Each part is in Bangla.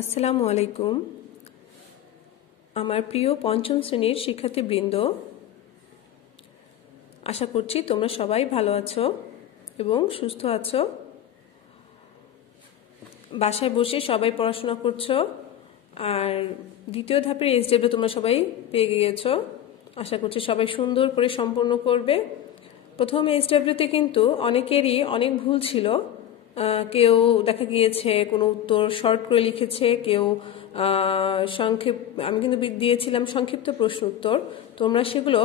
আসসালামু আলাইকুম। আমার প্রিয় পঞ্চম শ্রেণীর শিক্ষার্থীবৃন্দ, আশা করছি তোমরা সবাই ভালো আছো এবং সুস্থ আছো। বাসায় বসে সবাই পড়াশোনা করছো, আর দ্বিতীয় ধাপের এসডব্লিউ তোমরা সবাই পেয়ে গিয়েছো। আশা করছি সবাই সুন্দর করে সম্পন্ন করবে। প্রথম এসডব্লিউতে কিন্তু অনেকেরই অনেক ভুল ছিল। কেউ দেখা গিয়েছে কোনো উত্তর শর্ট করে লিখেছে, কেউ আমি কিন্তু দিয়েছিলাম সংক্ষিপ্ত প্রশ্ন উত্তর। তোমরা সেগুলো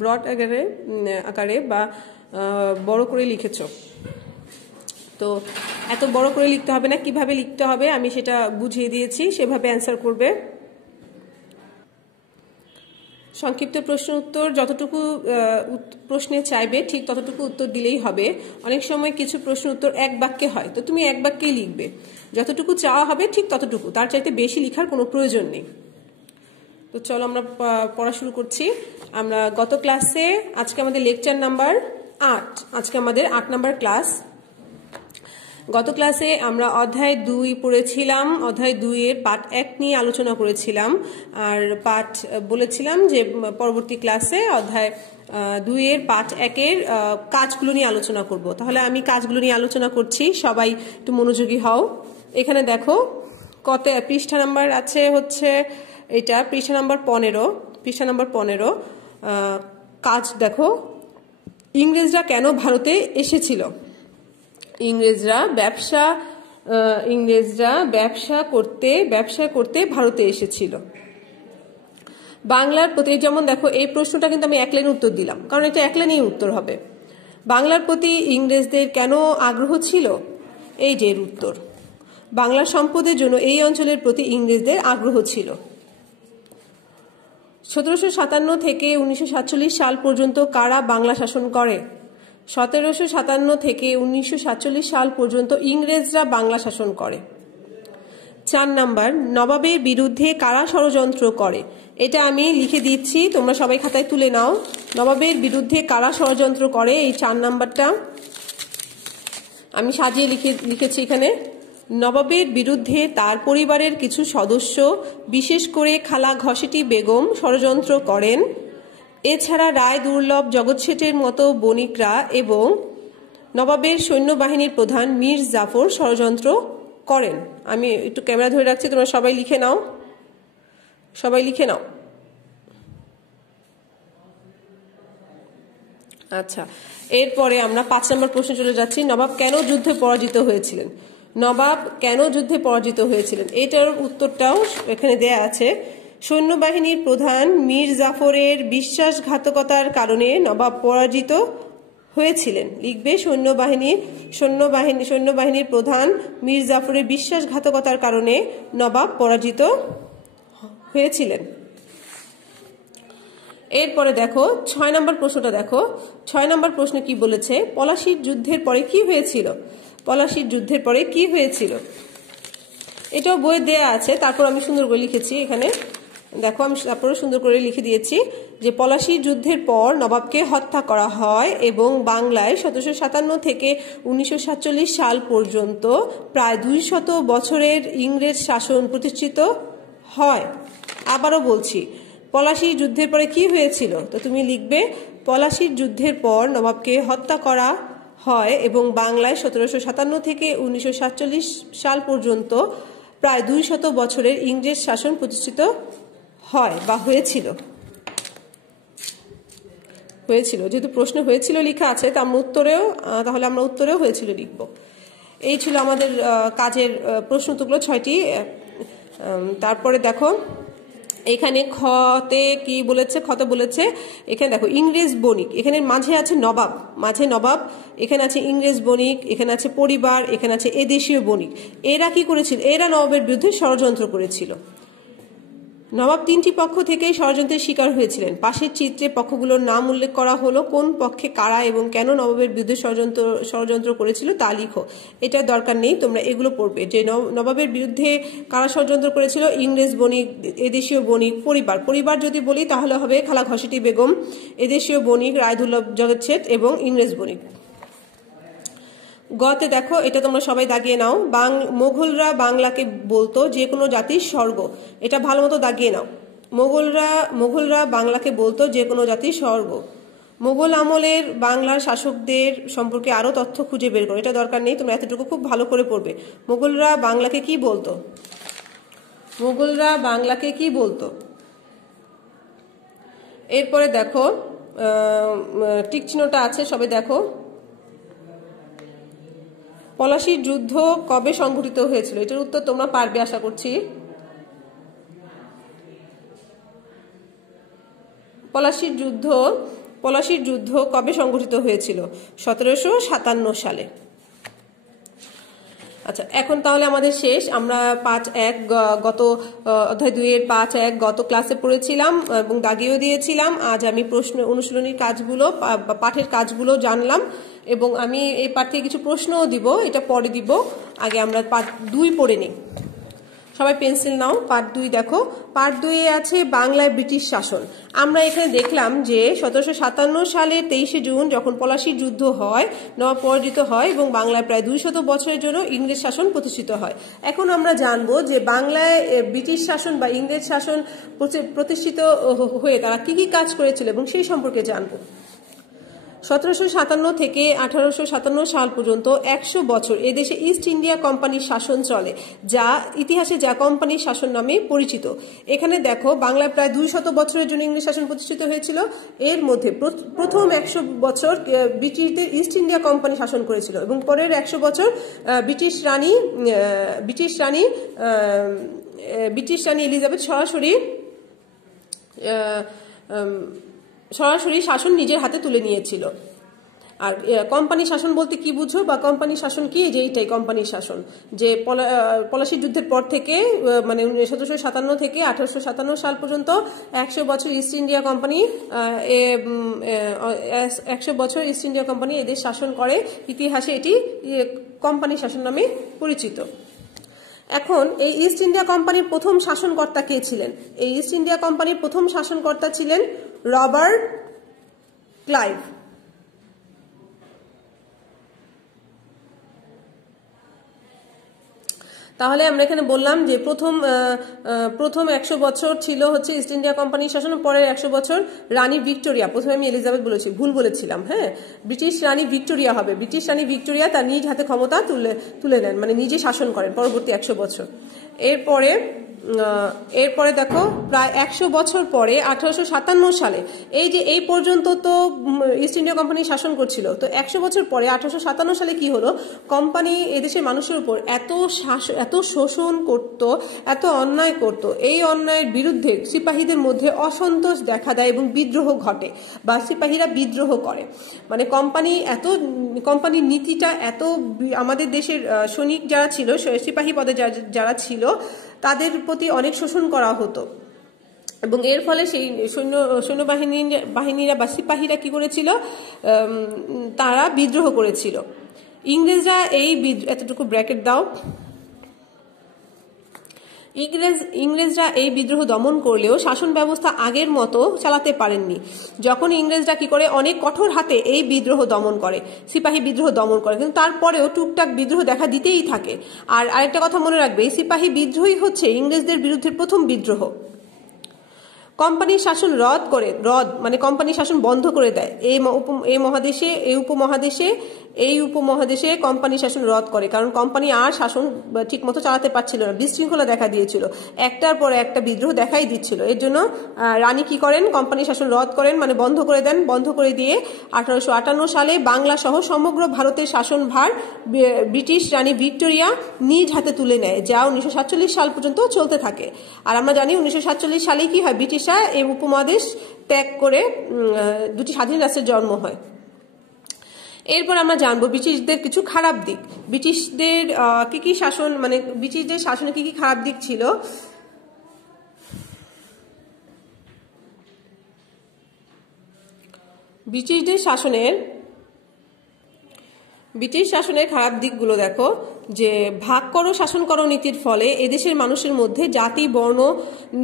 ব্রড আকারে বা বড় করে লিখেছ। তো এত বড় করে লিখতে হবে না, কিভাবে লিখতে হবে আমি সেটা বুঝিয়ে দিয়েছি, সেভাবে অ্যান্সার করবে। সংক্ষিপ্ত প্রশ্ন উত্তর যতটুকু প্রশ্নে চাইবে ঠিক ততটুকু উত্তর দিলেই হবে। অনেক সময় কিছু প্রশ্ন উত্তর এক বাক্যে হয়, তো তুমি এক বাক্যেই লিখবে। যতটুকু চাওয়া হবে ঠিক ততটুকু, তার চাইতে বেশি লেখার কোনো প্রয়োজন নেই। তো চলো আমরা পড়া শুরু করছি। আমরা গত ক্লাসে, আজকে আমাদের লেকচার নাম্বার 8, আজকে আমাদের 8 নাম্বার ক্লাস। গত ক্লাসে আমরা অধ্যায় 2 পড়েছিলাম। অধ্যায় 2 এর পার্ট 1 নিয়ে আলোচনা করেছিলাম, আর বলেছিলাম যে পরবর্তী ক্লাসে অধ্যায় 2 এর পার্ট 1 এর কাজগুলো নিয়ে আলোচনা করব। তাহলে আমি কাজগুলো নিয়ে আলোচনা করছি, সবাই একটু মনোযোগী হও। এখানে দেখো কত পৃষ্ঠা নাম্বার আছে, হচ্ছে এটা পৃষ্ঠা নাম্বার 15। কাজ দেখো, ইংরেজরা কেন ভারতে এসেছিল। ইংরেজরা ব্যবসা করতে ভারতে এসেছিল। বাংলার প্রতি, যেমন দেখো এই প্রশ্নটা কিন্তু আমি এক লাইনে উত্তর দিলাম, কারণ এটা এক লাইনেই উত্তর হবে। বাংলার প্রতি ইংরেজদের কেন আগ্রহ ছিল, এই যে এর উত্তর। বাংলা সম্পদের জন্য এই অঞ্চলের প্রতি ইংরেজদের আগ্রহ ছিল। 1757 থেকে 1947 সাল পর্যন্ত কারা বাংলা শাসন করে। 1757 থেকে 1947 সাল পর্যন্ত ইংরেজরা বাংলা শাসন করে। 4 নাম্বার, নবাবের বিরুদ্ধে কারা ষড়যন্ত্র করে। এটা আমি লিখে দিচ্ছি, তোমরা সবাই খাতায় তুলে নাও। নবাবের বিরুদ্ধে কারা ষড়যন্ত্র করে, এই 4 নাম্বারটা আমি সাজিয়ে লিখেছি এখানে। নবাবের বিরুদ্ধে তার পরিবারের কিছু সদস্য, বিশেষ করে খালা ঘসেটি বেগম ষড়যন্ত্র করেন। এছাড়া রায় দুর্লভ, জগৎ শেঠের মতো বণিকরা এবং নবাবের সৈন্যবাহিনীর প্রধান মীর জাফর ষড়যন্ত্র করেন। আমি একটু ক্যামেরা ধরে রাখছি, তোমরা সবাই লিখে নাও। আচ্ছা, এরপরে আমরা 5 নম্বর প্রশ্নে চলে যাচ্ছি। নবাব কেন যুদ্ধে পরাজিত হয়েছিলেন, এটার উত্তরটাও এখানে দেয়া আছে। সৈন্যবাহিনীর প্রধান মীর জাফরের বিশ্বাসঘাতকতার কারণে নবাব পরাজিত হয়েছিলেন। লিখবে সৈন্যবাহিনীর প্রধান মীর জাফরের বিশ্বাসঘাতকতার কারণে নবাব পরাজিত হয়েছিলেন। এরপরে দেখো 6 নম্বর প্রশ্নটা দেখো। 6 নম্বর প্রশ্ন কি বলেছে, পলাশীর যুদ্ধের পরে কি হয়েছিল। এটাও বই দেয়া আছে, তারপর আমি সুন্দর করে লিখেছি এখানে। দেখো আমি তারপরে সুন্দর করে লিখে দিয়েছি যে পলাশীর যুদ্ধের পর নবাবকে হত্যা করা হয় এবং বাংলায় 1757 থেকে 1947 সাল পর্যন্ত প্রায় 200 বছরের ইংরেজ শাসন প্রতিষ্ঠিত হয়। আবারও বলছি, পলাশীর যুদ্ধের পরে কি হয়েছিল, তো তুমি লিখবে পলাশীর যুদ্ধের পর নবাবকে হত্যা করা হয় এবং বাংলায় 1757 থেকে 1947 সাল পর্যন্ত প্রায় 200 বছরের ইংরেজ শাসন প্রতিষ্ঠিত হয় বা হয়েছিল। যেহেতু প্রশ্ন হয়েছিল লেখা আছে, তাহলে আমরা উত্তরেও হয়েছিল লিখব। এই ছিল আমাদের কাজের প্রশ্ন উত্তরগুলো 6টি। তারপরে দেখো এখানে খতে কি বলেছে, এখানে দেখো ইংরেজ বণিক, এখানে মাঝে নবাব, এখানে আছে ইংরেজ বণিক, এখানে আছে পরিবার, এখানে আছে এদেশীয় বণিক। এরা কি করেছিল, এরা নবাবের বিরুদ্ধে ষড়যন্ত্র করেছিল। নবাব 3টি পক্ষ থেকেই ষড়যন্ত্রের শিকার হয়েছিলেন। পাশের চিত্রে পক্ষগুলোর নাম উল্লেখ করা হলো, কোন পক্ষে কারা এবং কেন নবাবের বিরুদ্ধে ষড়যন্ত্র করেছিল তা লিখো। এটা দরকার নেই, তোমরা এগুলো পড়বে যে নবাবের বিরুদ্ধে কারা ষড়যন্ত্র করেছিল, ইংরেজ বণিক, এদেশীয় বণিক, পরিবার যদি বলি তাহলে হবে খালা ঘসেটি বেগম, এদেশীয় বণিক রায় দুর্লভ জগৎ শেঠ এবং ইংরেজ বণিক। গতে দেখো, এটা তোমরা সবাই দাগিয়ে নাও। মোগলরা বাংলাকে বলতো যে কোনো জাতির স্বর্গ। এটা ভালো মতো দাগিয়ে নাও। মোগলরা বাংলাকে বলতো যে কোনো জাতির স্বর্গ। মোগল আমলের বাংলার শাসকদের সম্পর্কে আরো তথ্য খুঁজে বের করো। এটা দরকার নেই, তোমরা এতটুকু খুব ভালো করে পড়বে। মোগলরা বাংলাকে কি বলতো? মোগলরা বাংলাকে কি বলতো? এরপরে দেখো টিক চিহ্নটা আছে, সবাই দেখো। পলাশীর যুদ্ধ কবে সংঘটিত হয়েছিল? এটার উত্তর তোমরা পারবে আশা করছি। পলাশীর যুদ্ধ কবে সংঘটিত হয়েছিল? 1757 সালে। আচ্ছা, এখন তাহলে আমাদের শেষ। আমরা 5.1 গত অধ্যায় 2-এর 5.1 গত ক্লাসে পড়েছিলাম এবং দাগিয়েও দিয়েছিলাম। আজ আমি প্রশ্ন অনুশীলনীর কাজগুলো, পাঠের কাজগুলো জানলাম এবং আমি এই পাঠ থেকে কিছু প্রশ্নও দিব, এটা পরে দিব। আগে আমরা পাঠ 2 পড়ে নিই। সবাই পেন্সিল নাও। পার্ট 2 দেখো। পার্ট 2-এ আছে বাংলায় ব্রিটিশ শাসন। আমরা এখানে দেখলাম যে 1757 সালের 23শে জুন যখন পলাশীর যুদ্ধ হয়, নবাব পরাজিত হয় এবং বাংলায় প্রায় 200 বছরের জন্য ইংরেজ শাসন প্রতিষ্ঠিত হয়। এখন আমরা জানবো যে বাংলায় ব্রিটিশ শাসন বা ইংরেজ শাসন প্রতিষ্ঠিত হয়ে তারা কি কি কাজ করেছিল এবং সেই সম্পর্কে জানবো। 1757 থেকে 1857 সাল পর্যন্ত 100 বছর এদেশে ইস্ট ইন্ডিয়া কোম্পানির শাসন চলে, যা ইতিহাসে যা কোম্পানির শাসন নামে পরিচিত। এখানে দেখো, বাংলায় প্রায় 200 বছরের জন্য ইংরেজ শাসন প্রতিষ্ঠিত হয়েছিল। এর মধ্যে প্রথম 100 বছর ব্রিটিশদের ইস্ট ইন্ডিয়া কোম্পানি শাসন করেছিল এবং পরের 100 বছর ব্রিটিশ রানী এলিজাবেথ সরাসরি শাসন নিজের হাতে তুলে নিয়েছিল। আর কোম্পানি শাসন বলতে কি বুঝো বা কোম্পানি শাসন কি? যে এইটাই কোম্পানি শাসন, যে পলাশীর যুদ্ধের পর থেকে মানে 1757 থেকে 1857 সাল পর্যন্ত 100 বছর ইস্ট ইন্ডিয়া কোম্পানি 100 বছর ইস্ট ইন্ডিয়া কোম্পানি এদের শাসন করে। ইতিহাসে এটি কোম্পানি শাসন নামে পরিচিত। এখন এই ইস্ট ইন্ডিয়া কোম্পানির প্রথম শাসনকর্তা কে ছিলেন? এই ইস্ট ইন্ডিয়া কোম্পানির প্রথম শাসনকর্তা ছিলেন রবার্ট ক্লাইভ। তাহলে আমরা এখানে বললাম যে প্রথম 100 বছর ছিল হচ্ছে ইস্ট ইন্ডিয়া কোম্পানির শাসন, পরের 100 বছর রানী ভিক্টোরিয়া। প্রথমে আমি এলিজাবেথ বলেছি, ভুল বলেছিলাম। হ্যাঁ, ব্রিটিশ রানী ভিক্টোরিয়া হবে। ব্রিটিশ রানী ভিক্টোরিয়া তার নিজ হাতে ক্ষমতা তুলে নেন, মানে নিজে শাসন করেন পরবর্তী 100 বছর। এরপরে দেখো, প্রায় 100 বছর পরে 1857 সালে, এই পর্যন্ত তো ইস্ট ইন্ডিয়া কোম্পানি শাসন করছিল, তো 100 বছর পরে 1857 সালে কি হলো? কোম্পানি এদেশের মানুষের উপর এত শোষণ করত, এত অন্যায় করত। এই অন্যায়ের বিরুদ্ধে সিপাহীদের মধ্যে অসন্তোষ দেখা দেয় এবং বিদ্রোহ ঘটে বা সিপাহীরা বিদ্রোহ করে। মানে কোম্পানির নীতিটা এত, আমাদের দেশের সৈনিক যারা ছিল, সিপাহী পদে যারা ছিল, তাদের প্রতি অনেক শোষণ করা হতো এবং এর ফলে সেই সৈন্যবাহিনীরা বা সিপাহীরা কি করেছিল? তারা বিদ্রোহ করেছিল। ইংরেজরা এতটুকু ব্র্যাকেট দাও। ইংরেজরা এই বিদ্রোহ দমন করলেও শাসন ব্যবস্থা আগের মতো চালাতে পারেননি। যখন ইংরেজরা কি করে, অনেক কঠোর হাতে এই বিদ্রোহ দমন করে, সিপাহী বিদ্রোহ দমন করে, কিন্তু তারপরেও টুকটাক বিদ্রোহ দেখা দিতেই থাকে। আর আরেকটা কথা মনে রাখবে, এই সিপাহী বিদ্রোহই হচ্ছে ইংরেজদের বিরুদ্ধে প্রথম বিদ্রোহ। কোম্পানির শাসন মানে কোম্পানির শাসন বন্ধ করে দেয়। এই উপমহাদেশে কোম্পানির শাসন রদ করে, কারণ কোম্পানি আর শাসন ঠিক মতো চালাতে পারছিল না, বিশৃঙ্খলা দেখা দিয়েছিল, একটার পর একটা বিদ্রোহ দেখাই দিচ্ছিল। এর জন্য রানী কি করেন? কোম্পানির শাসন রদ করেন, মানে বন্ধ করে দেন। বন্ধ করে দিয়ে 1858 সালে বাংলা সহ সমগ্র ভারতের শাসনভার ব্রিটিশ রানী ভিক্টোরিয়া নিজ হাতে তুলে নেয়, যা 1947 সাল পর্যন্ত চলতে থাকে। আর আমরা জানি 1947 সালে কি হয়? ব্রিটিশরা এই উপমহাদেশ ত্যাগ করে দুটি স্বাধীন রাষ্ট্রের জন্ম হয়। এরপর আমরা জানবো ব্রিটিশদের কিছু খারাপ দিক। ব্রিটিশদের কি কি শাসন, মানে ব্রিটিশদের শাসনে কি কি খারাপ দিক ছিল। ব্রিটিশ শাসনের খারাপ দিকগুলো দেখো। যে ভাগ করো শাসন করো নীতির ফলে এদেশের মানুষের মধ্যে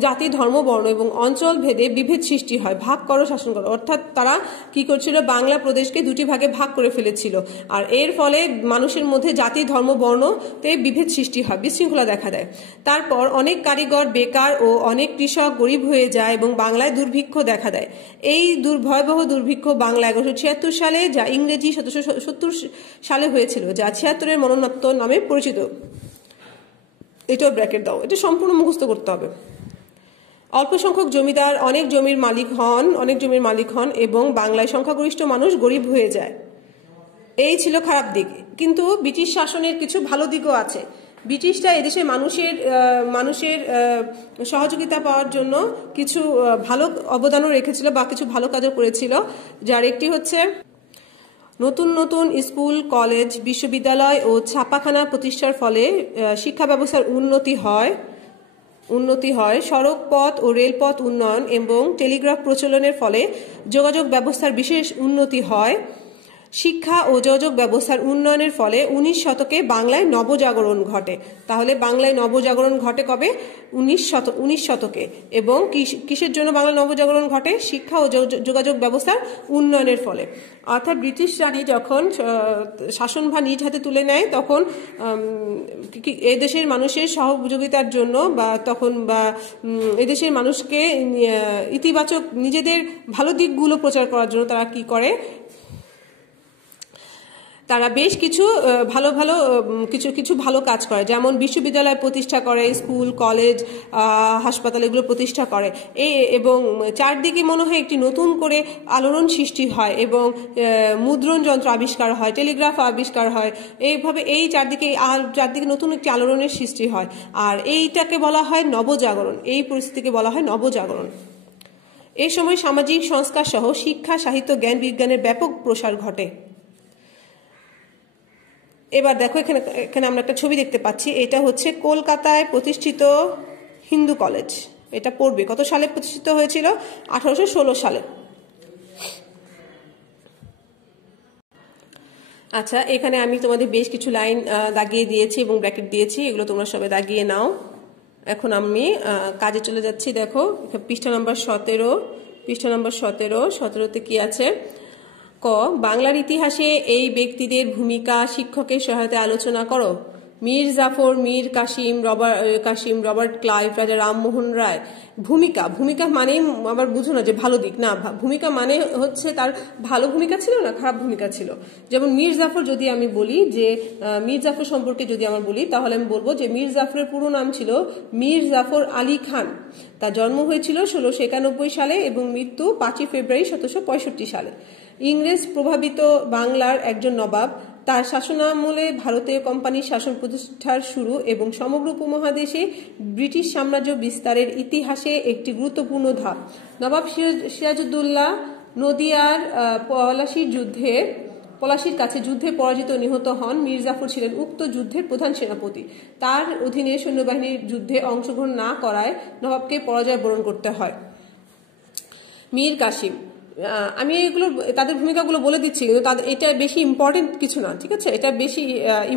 জাতি ধর্ম বর্ণ এবং অঞ্চল ভেদে বিভেদ সৃষ্টি হয়। ভাগ করো শাসন করো অর্থাৎ তারা কি করছিল, বাংলা প্রদেশকে দুটি ভাগে ভাগ করে ফেলেছিল, আর এর ফলে মানুষের মধ্যে জাতি ধর্ম বর্ণতে বিভেদ সৃষ্টি হয়, বিশৃঙ্খলা দেখা দেয়। তারপর অনেক কারিগর বেকার ও অনেক কৃষক গরিব হয়ে যায় এবং বাংলায় দুর্ভিক্ষ দেখা দেয়। এই ভয়াবহ দুর্ভিক্ষ বাংলা 1176 সালে, যা ইংরেজি 1770 সালে হয়েছিল, যা 76-এর মরণোত্তর নামে পরিচিত। এটাও ব্র্যাকেট দাও, এটা সম্পূর্ণ মুখস্থ করতে হবে। অল্প সংখ্যক জমিদার অনেক জমির মালিক হন এবং বাংলায় সংখ্যাগরিষ্ঠ মানুষ গরিব হয়ে যায়। এই ছিল খারাপ দিক, কিন্তু ব্রিটিশ শাসনের কিছু ভালো দিকও আছে। ব্রিটিশরা এদেশে মানুষের সহযোগিতা পাওয়ার জন্য কিছু ভালো অবদানও রেখেছিল বা কিছু ভালো কাজও করেছিল, যার একটি হচ্ছে নতুন নতুন স্কুল, কলেজ, বিশ্ববিদ্যালয় ও ছাপাখানা প্রতিষ্ঠার ফলে শিক্ষা ব্যবস্থার উন্নতি হয়, সড়ক পথ ও রেলপথ উন্নয়ন এবং টেলিগ্রাফ প্রচলনের ফলে যোগাযোগ ব্যবস্থার বিশেষ উন্নতি হয়। শিক্ষা ও যোগাযোগ ব্যবস্থার উন্নয়নের ফলে 19 শতকে বাংলায় নবজাগরণ ঘটে। তাহলে বাংলায় নবজাগরণ ঘটে কবে? 19 শতকে। এবং কিসের জন্য বাংলায় নবজাগরণ ঘটে? শিক্ষা ও যোগাযোগ ব্যবস্থার উন্নয়নের ফলে। অর্থাৎ ব্রিটিশ রানী যখন শাসনভার নিজ হাতে তুলে নেয়, তখন এদেশের মানুষের সহযোগিতার জন্য বা এদেশের মানুষকে ইতিবাচক নিজেদের ভালো দিকগুলো প্রচার করার জন্য তারা কি করে, তারা বেশ কিছু ভালো কাজ করে। যেমন বিশ্ববিদ্যালয় প্রতিষ্ঠা করে, স্কুল, কলেজ, হাসপাতাল এগুলো প্রতিষ্ঠা করে, এবং চারদিকে মনে হয় একটি নতুন করে আলোড়ন সৃষ্টি হয় এবং মুদ্রণ যন্ত্র আবিষ্কার হয়, টেলিগ্রাফ আবিষ্কার হয়। এইভাবে এই চারদিকে নতুন একটি আলোড়নের সৃষ্টি হয়, আর এইটাকে বলা হয় নবজাগরণ। এই পরিস্থিতিকে বলা হয় নবজাগরণ। এই সময় সামাজিক সংস্কার সহ শিক্ষা, সাহিত্য, জ্ঞান, বিজ্ঞানের ব্যাপক প্রসার ঘটে। এবার দেখো, এখানে আমরা একটা ছবি দেখতে পাচ্ছি। এটা হচ্ছে কলকাতায় প্রতিষ্ঠিত হিন্দু কলেজ। এটা পড়বে কত সালে প্রতিষ্ঠিত হয়েছিল? 1816 সালে। আচ্ছা, এখানে আমি তোমাদের বেশ কিছু লাইন দাগিয়ে দিয়েছি এবং ব্র্যাকেট দিয়েছি, এগুলো তোমরা সবাই দাগিয়ে নাও। এখন আমি কাজে চলে যাচ্ছি। দেখো পৃষ্ঠা নম্বর 17। 17তে কি আছে? ক, বাংলার ইতিহাসে এই ব্যক্তিদের ভূমিকা শিক্ষকের সহায়তায় আলোচনা করো। মীর জাফর, মীর কাসিম, রবার্ট ক্লাইভ, রাজা রামমোহন রায়। ভূমিকা মানেই আবার বুঝো না যে ভালো দিক না, ভূমিকা মানে হচ্ছে তার ভালো ভূমিকা ছিল না খারাপ ভূমিকা ছিল। যেমন মীর জাফর, যদি আমি বলি যে মীর জাফর সম্পর্কে যদি আমরা বলি, তাহলে আমি বলবো যে মীর জাফরের পুরো নাম ছিল মীর জাফর আলী খান। তার জন্ম হয়েছিল 1691 সালে এবং মৃত্যু 5 ফেব্রুয়ারি 1765 সালে। ইংরেজ প্রভাবিত বাংলার একজন নবাব। তার শাসনামলে ভারতীয় কোম্পানির শাসন প্রতিষ্ঠার শুরু এবং সমগ্র উপমহাদেশে ব্রিটিশ সাম্রাজ্য বিস্তারের ইতিহাসে একটি গুরুত্বপূর্ণ ধাপ। নবাব সিরাজউদ্দৌলা নদিয়ার পলাশীর কাছে যুদ্ধে পরাজিত নিহত হন। মীর জাফর ছিলেন উক্ত যুদ্ধের প্রধান সেনাপতি। তার অধীনে সৈন্যবাহিনীর যুদ্ধে অংশগ্রহণ না করায় নবাবকে পরাজয় বরণ করতে হয়। মীর কাসিম, আমি এগুলো তাদের ভূমিকাগুলো বলে দিচ্ছি, কিন্তু এটা বেশি ইম্পর্টেন্ট কিছু না, ঠিক আছে? এটা বেশি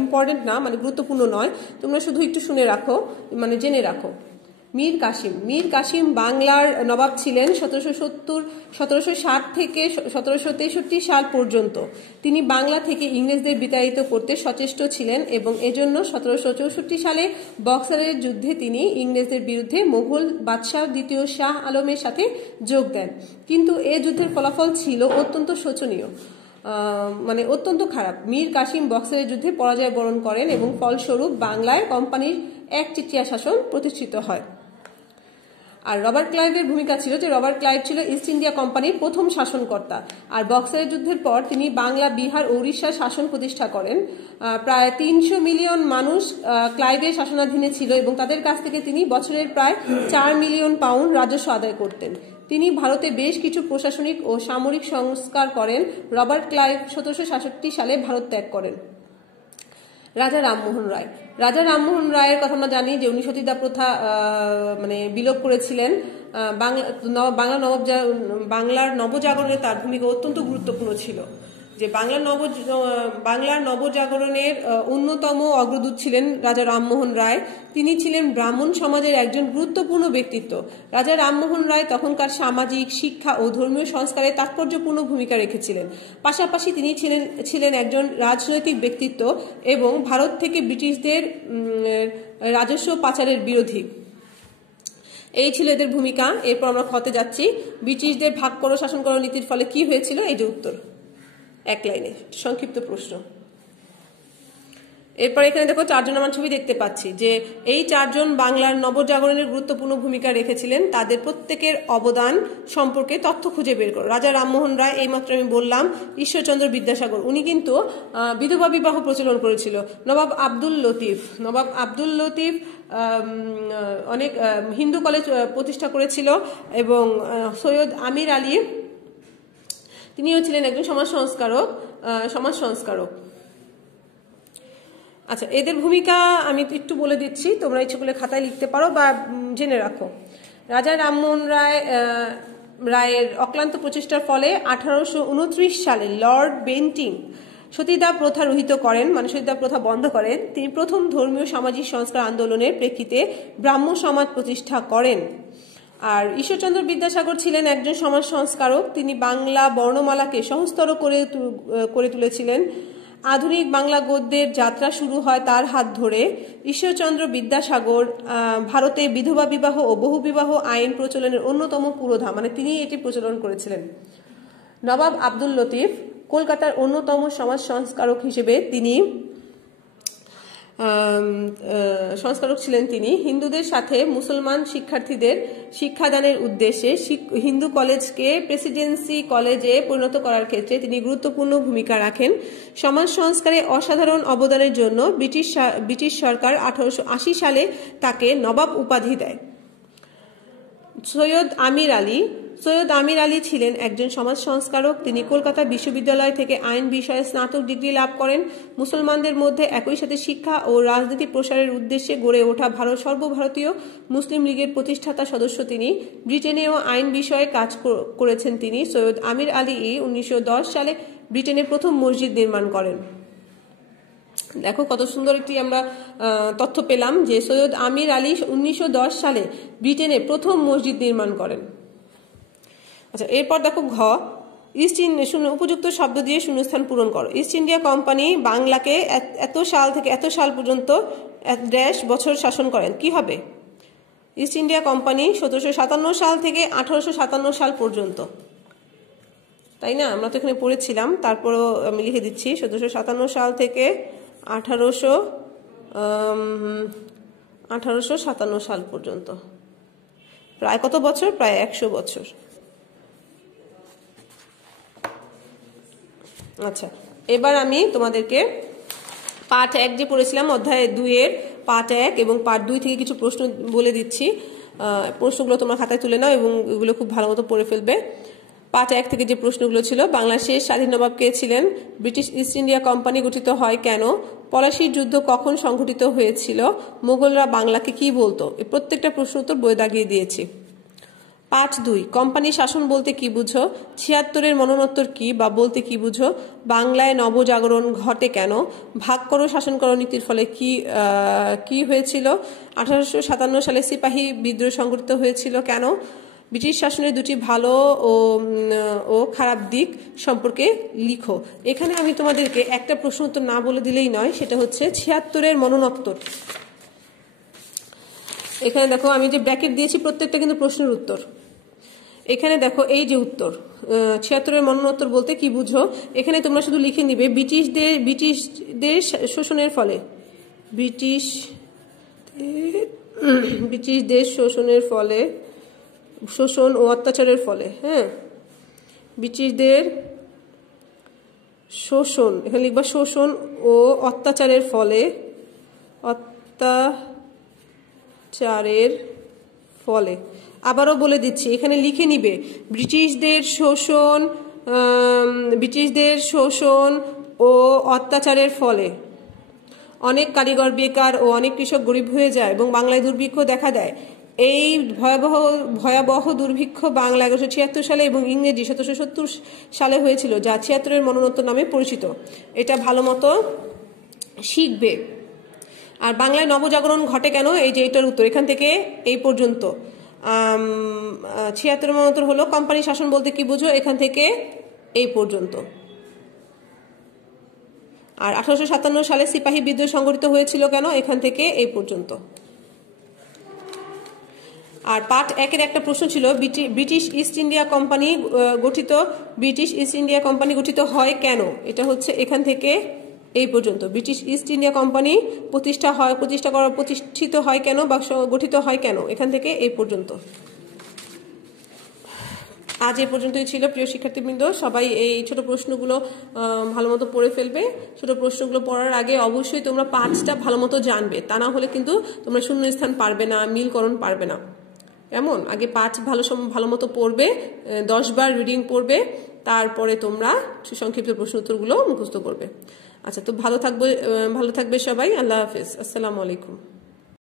ইম্পর্টেন্ট না, মানে গুরুত্বপূর্ণ নয়, তোমরা শুধু একটু শুনে রাখো, মানে জেনে রাখো। মীর কাসিম বাংলার নবাব ছিলেন 1760 থেকে 1763 সাল পর্যন্ত। তিনি বাংলা থেকে ইংরেজদের বিতাড়িত করতে সচেষ্ট ছিলেন এবং এজন্য 1764 সালে বক্সারের যুদ্ধে তিনি ইংরেজদের বিরুদ্ধে মোগল বাদশাহ দ্বিতীয় শাহ আলমের সাথে যোগ দেন। কিন্তু এ যুদ্ধের ফলাফল ছিল অত্যন্ত শোচনীয়, মানে অত্যন্ত খারাপ। মীর কাসিম বক্সারের যুদ্ধে পরাজয় বরণ করেন এবং ফলস্বরূপ বাংলায় কোম্পানির একচেটিয়া শাসন প্রতিষ্ঠিত হয়। আর রবার্ট ক্লাইভের ভূমিকা ছিল যে রবার্ট ক্লাইভ ছিল ইস্ট ইন্ডিয়া কোম্পানির প্রথম শাসনকর্তা, আর বক্সারের যুদ্ধের পর তিনি বাংলা, বিহার ও উড়িষ্যার শাসন প্রতিষ্ঠা করেন। প্রায় 300 মিলিয়ন মানুষ ক্লাইভের শাসনাধীনে ছিল এবং তাদের কাছ থেকে তিনি বছরের প্রায় 4 মিলিয়ন পাউন্ড রাজস্ব আদায় করতেন। তিনি ভারতে বেশ কিছু প্রশাসনিক ও সামরিক সংস্কার করেন। রবার্ট ক্লাইভ 1766 সালে ভারত ত্যাগ করেন। রাজা রামমোহন রায়ের কথা আমরা জানি যে উনি সতীদাহ প্রথা মানে বিলোপ করেছিলেন। বাংলার নবজাগরণে তার ভূমিকা অত্যন্ত গুরুত্বপূর্ণ ছিল। যে বাংলার নবজাগরণের অন্যতম অগ্রদূত ছিলেন রাজা রামমোহন রায়। তিনি ছিলেন ব্রাহ্মণ সমাজের একজন গুরুত্বপূর্ণ ব্যক্তিত্ব। রাজা রামমোহন রায় তখনকার সামাজিক, শিক্ষা ও ধর্মীয় সংস্কারে তাৎপর্যপূর্ণ ভূমিকা রেখেছিলেন। পাশাপাশি তিনি ছিলেন একজন রাজনৈতিক ব্যক্তিত্ব এবং ভারত থেকে ব্রিটিশদের রাজস্ব পাচারের বিরোধী। এই ছিল এদের ভূমিকা। এরপর আমরা খতে যাচ্ছি। ব্রিটিশদের ভাগ করো শাসন করো নীতির ফলে কি হয়েছিল? এই যে উত্তর, এক লাইনে সংক্ষিপ্ত প্রশ্ন। এরপর এখানে দেখো 4 জন আমার ছবি দেখতে পাচ্ছি যে এই 4 জন বাংলার নবজাগরণের গুরুত্বপূর্ণ ভূমিকা রেখেছিলেন। তাদের প্রত্যেকের অবদান সম্পর্কে তথ্য খুঁজে বের করো। রাজা রামমোহন রায়, এইমাত্র আমি বললাম। ঈশ্বরচন্দ্র বিদ্যাসাগর, উনি কিন্তু বিধবা বিবাহ প্রচলন করেছিল। নবাব আব্দুল লতিফ অনেক হিন্দু কলেজ প্রতিষ্ঠা করেছিল এবং সৈয়দ আমির আলী, তিনিও ছিলেন একজন সমাজ সংস্কারক। আচ্ছা, এদের ভূমিকা আমি একটু বলে দিচ্ছি, তোমরা ইচ্ছে করলে খাতায় লিখতে পারো বা জেনে রাখো। রাজা রামমোহন রায়ের অক্লান্ত প্রচেষ্টার ফলে 1829 সালে লর্ড বেন্টিং সতীদাহ প্রথা রহিত করেন, মানে সতীদাহ প্রথা বন্ধ করেন। তিনি প্রথম ধর্মীয় সামাজিক সংস্কার আন্দোলনের প্রেক্ষিতে ব্রাহ্ম সমাজ প্রতিষ্ঠা করেন। আর ঈশ্বরচন্দ্র বিদ্যাসাগর ছিলেন একজন সমাজ সংস্কারক। তিনি বাংলা বর্ণমালাকে সহজতর করে তুলেছিলেন। আধুনিক বাংলা গদ্যের যাত্রা শুরু হয় তার হাত ধরে। ঈশ্বরচন্দ্র বিদ্যাসাগর ভারতে বিধবা বিবাহ ও বহুবিবাহ আইন প্রচলনের অন্যতম পুরোধা, মানে তিনি এটি প্রচলন করেছিলেন। নবাব আব্দুল লতিফ কলকাতার অন্যতম সমাজ সংস্কারক হিসেবে তিনি হিন্দুদের সাথে মুসলমান শিক্ষার্থীদের শিক্ষাদানের উদ্দেশ্যে হিন্দু কলেজকে প্রেসিডেন্সি কলেজে পরিণত করার ক্ষেত্রে তিনি গুরুত্বপূর্ণ ভূমিকা রাখেন। সমাজ সংস্কারে অসাধারণ অবদানের জন্য ব্রিটিশ সরকার 1880 সালে তাকে নবাব উপাধি দেয়। সৈয়দ আমির আলী ছিলেন একজন সমাজ সংস্কারক। তিনি কলকাতা বিশ্ববিদ্যালয় থেকে আইন বিষয়ে স্নাতক ডিগ্রি লাভ করেন। মুসলমানদের মধ্যে একই সাথে শিক্ষা ও রাজনীতি প্রসারের উদ্দেশ্যে গড়ে ওঠা সর্বভারতীয় মুসলিম লীগের প্রতিষ্ঠাতা সদস্য তিনি। ব্রিটেনেও আইন বিষয়ে কাজ করেছেন তিনি। সৈয়দ আমির আলী 1910 সালে ব্রিটেনের প্রথম মসজিদ নির্মাণ করেন। দেখো কত সুন্দর একটি আমরা তথ্য পেলাম যে সৈয়দ আমির আলী 1910 সালে ব্রিটেনে প্রথম মসজিদ নির্মাণ করেন। আচ্ছা, এরপর দেখো ঘ, উপযুক্ত শব্দ দিয়ে শূন্যস্থান পূরণ করো। ইস্ট ইন্ডিয়া কোম্পানি বাংলাকে এত সাল থেকে এত সাল পর্যন্ত বছর শাসন করেন। কি হবে? ইস্ট ইন্ডিয়া কোম্পানি 1757 সাল থেকে 1857 সাল পর্যন্ত, তাই না? আমরা তো এখানে পড়েছিলাম, তারপরও আমি লিখে দিচ্ছি 1757 সাল থেকে 1857 সাল পর্যন্ত। প্রায় কত বছর? প্রায় 100 বছর। আচ্ছা, এবার আমি তোমাদেরকে পার্ট 1 যে পড়েছিলাম অধ্যায় 2 এর পার্ট 1 এবং পার্ট 2 থেকে কিছু প্রশ্ন বলে দিচ্ছি। প্রশ্নগুলো তোমরা খাতায় তুলে নাও এবং এগুলো খুব ভালো মতো পড়ে ফেলবে। পার্ট 1 থেকে যে প্রশ্নগুলো ছিল, বাংলাদেশের স্বাধীন নবাব কে ছিলেন? ব্রিটিশ ইস্ট ইন্ডিয়া কোম্পানি গঠিত হয় কেন? পলাশীর যুদ্ধ কখন সংঘটিত হয়েছিল? মোগলরা বাংলাকে কি বলতো? এই প্রত্যেকটা প্রশ্ন উত্তর বইয়ে দাগিয়ে দিয়েছি। পার্ট 2, কোম্পানি শাসন বলতে কি বুঝো? 76-এর মননোত্তর কি বা বলতে কি বুঝো? বাংলায় নবজাগরণ ঘটে কেন? ভাগ করো শাসন করো নীতির ফলে কি হয়েছিল? 1857 সালে সিপাহী বিদ্রোহ সংঘটিত হয়েছিল কেন? ব্রিটিশ শাসনের দুটি ভালো ও খারাপ দিক সম্পর্কে লিখো। এখানে আমি তোমাদেরকে একটা প্রশ্ন উত্তর না বলে দিলেই নয়, সেটা হচ্ছে 76-এর মননোত্তর। এখানে দেখো আমি যে ব্র্যাকেট দিয়েছি প্রত্যেকটা কিন্তু প্রশ্নের উত্তর। এখানে দেখো এই যে উত্তর, 76-এর মননোত্তর বলতে কি বুঝো? এখানে তোমরা শুধু লিখে নিবে ব্রিটিশদের শোষণের ফলে, ব্রিটিশদের শোষণ ও অত্যাচারের ফলে, হ্যাঁ, ব্রিটিশদের শোষণ, এখানে লিখবা শোষণ ও অত্যাচারের ফলে, আবারও বলে দিচ্ছি, এখানে লিখে নিবে ব্রিটিশদের শোষণ ও অত্যাচারের ফলে অনেক কারিগর বেকার ও অনেক কৃষক গরিব হয়ে যায় এবং বাংলায় দুর্ভিক্ষ দেখা দেয়। এই ভয়াবহ দুর্ভিক্ষ বাংলা 1176 সালে এবং ইংরেজি 1770 সালে হয়েছিল, যা 76-এর মরণোত্তর নামে পরিচিত। এটা ভালো মতো শিখবে। আর বাংলায় নবজাগরণ ঘটে কেন, এই যে এটার উত্তর এখান থেকে এই পর্যন্ত। 76-এর মরণোত্তর হলো কোম্পানি শাসন বলতে কি বুঝো, এখান থেকে এই পর্যন্ত। আর 1857 সালে সিপাহী বিদ্রোহ সংগঠিত হয়েছিল কেন, এখান থেকে এই পর্যন্ত। আর পার্ট 1-এর একটা প্রশ্ন ছিল, ব্রিটিশ ইস্ট ইন্ডিয়া কোম্পানি গঠিত হয় কেন, এটা হচ্ছে এখান থেকে এই পর্যন্ত। ব্রিটিশ ইস্ট ইন্ডিয়া কোম্পানি প্রতিষ্ঠিত হয় কেন বা গঠিত হয় কেন, এখান থেকে এই পর্যন্ত। আজ এই পর্যন্তই ছিল প্রিয় শিক্ষার্থীবৃন্দ। সবাই এই ছোট প্রশ্নগুলো ভালো মতো পড়ে ফেলবে। ছোট প্রশ্নগুলো পড়ার আগে অবশ্যই তোমরা পাঁচটা ভালো মতো জানবে, তা না হলে কিন্তু তোমরা শূন্যস্থান পারবে না, মিলকরণ পারবে না। কেমন, আগে পাঁচ ভালো মতো পড়বে, 10 বার রিডিং পড়বে, তারপরে তোমরা সংক্ষিপ্ত প্রশ্ন উত্তরগুলো মুখস্থ করবে। আচ্ছা, তো ভালো থাকবে সবাই। আল্লাহ হাফেজ, আসসালামু আলাইকুম।